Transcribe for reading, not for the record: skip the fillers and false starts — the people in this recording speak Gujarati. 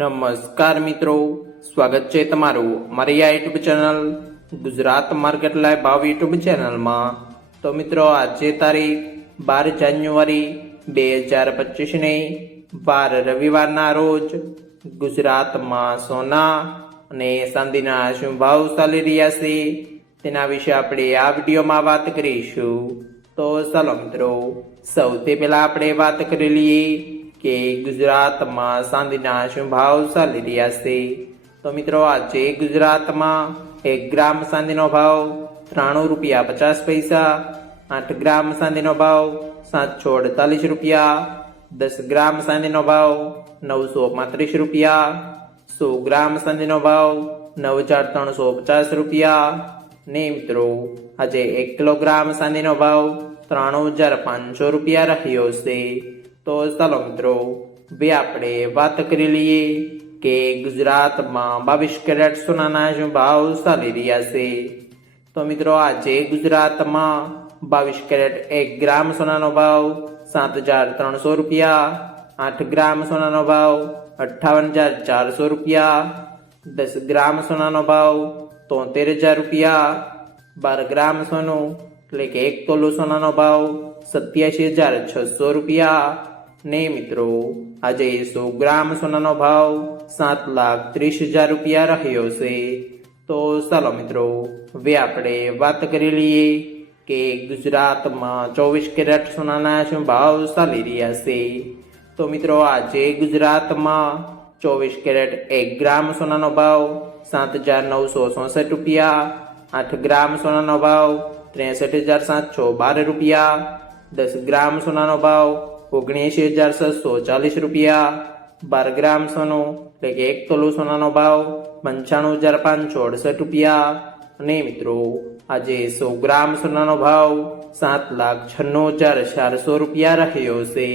નમસ્કાર મિત્રો, સ્વાગત છે તમારું અમારી આ YouTube channel Gujarat market live ભાવ યુટ્યુબ ચેનલમાં। તો મિત્રો આજે તારીખ 12 જાન્યુઆરી 2025 ને વાર રવિવારના રોજ ગુજરાતમાં સોના અને ચાંદીના શું ભાવ ચાલી રહ્યા છે તેના વિશે આપણે આ વિડીયોમાં વાત કરીશું। તો ચાલો મિત્રો, સૌથી પહેલા આપણે વાત કરી લઈએ કે ગુજરાતમાં ચાંદીના શું ભાવ ચાલી રહ્યા છે। તો મિત્રો આજે ગુજરાતમાં 1 ગ્રામ ચાંદીનો ભાવ 93 રૂપિયા 50 પૈસા, 8 ગ્રામ ચાંદીનો ભાવ 748 રૂપિયા, 10 ગ્રામ ચાંદીનો ભાવ 935 રૂપિયા, 100 ગ્રામ ચાંદીનો ભાવ 9350 રૂપિયા ને મિત્રો આજે 1 કિલોગ્રામ ચાંદીનો ભાવ 93500 રૂપિયા રહ્યો છે। તો ચાલો મિત્રો, હવે આપણે વાત કરી લઈએ કે ગુજરાતમાં 22 કેરેટ સોનાના શું ભાવ ચાલી રહ્યા છે। તો મિત્રો આજે ગુજરાતમાં 22 કેરેટ 1 ગ્રામ સોનાનો ભાવ 7300 રૂપિયા, 8 ગ્રામ સોનાનો ભાવ 58400 રૂપિયા, 10 ગ્રામ સોનાનો ભાવ 73000 રૂપિયા, 12 ગ્રામ સોનું એટલે કે 1 તોલું સોનાનો ભાવ 87600 રૂપિયા ને મિત્રો આજે 100 ગ્રામ સોનાનો ભાવ 7,30,000 રૂપિયા રહ્યો છે। તો ચાલો મિત્રો, હવે આપણે વાત કરી લઈએ કે ગુજરાતમાં 24 કેરેટ સોનાના શું ભાવ ચાલી રહ્યા છે। તો મિત્રો આજે ગુજરાતમાં 24 કેરેટ 1 ગ્રામ સોનાનો ભાવ 7,966 રૂપિયા, 8 ગ્રામ સોનાનો ભાવ 63,712 રૂપિયા, 10 ગ્રામ સોનાનો ભાવ 79,640 રૂપિયા, 12 ગ્રામ સોનું એટલે કે 1 તોલું સોનાનો ભાવ 95,568 રૂપિયા અને મિત્રો આજે 100 ગ્રામ સોનાનો ભાવ 7,96,400 રૂપિયા રહ્યો છે।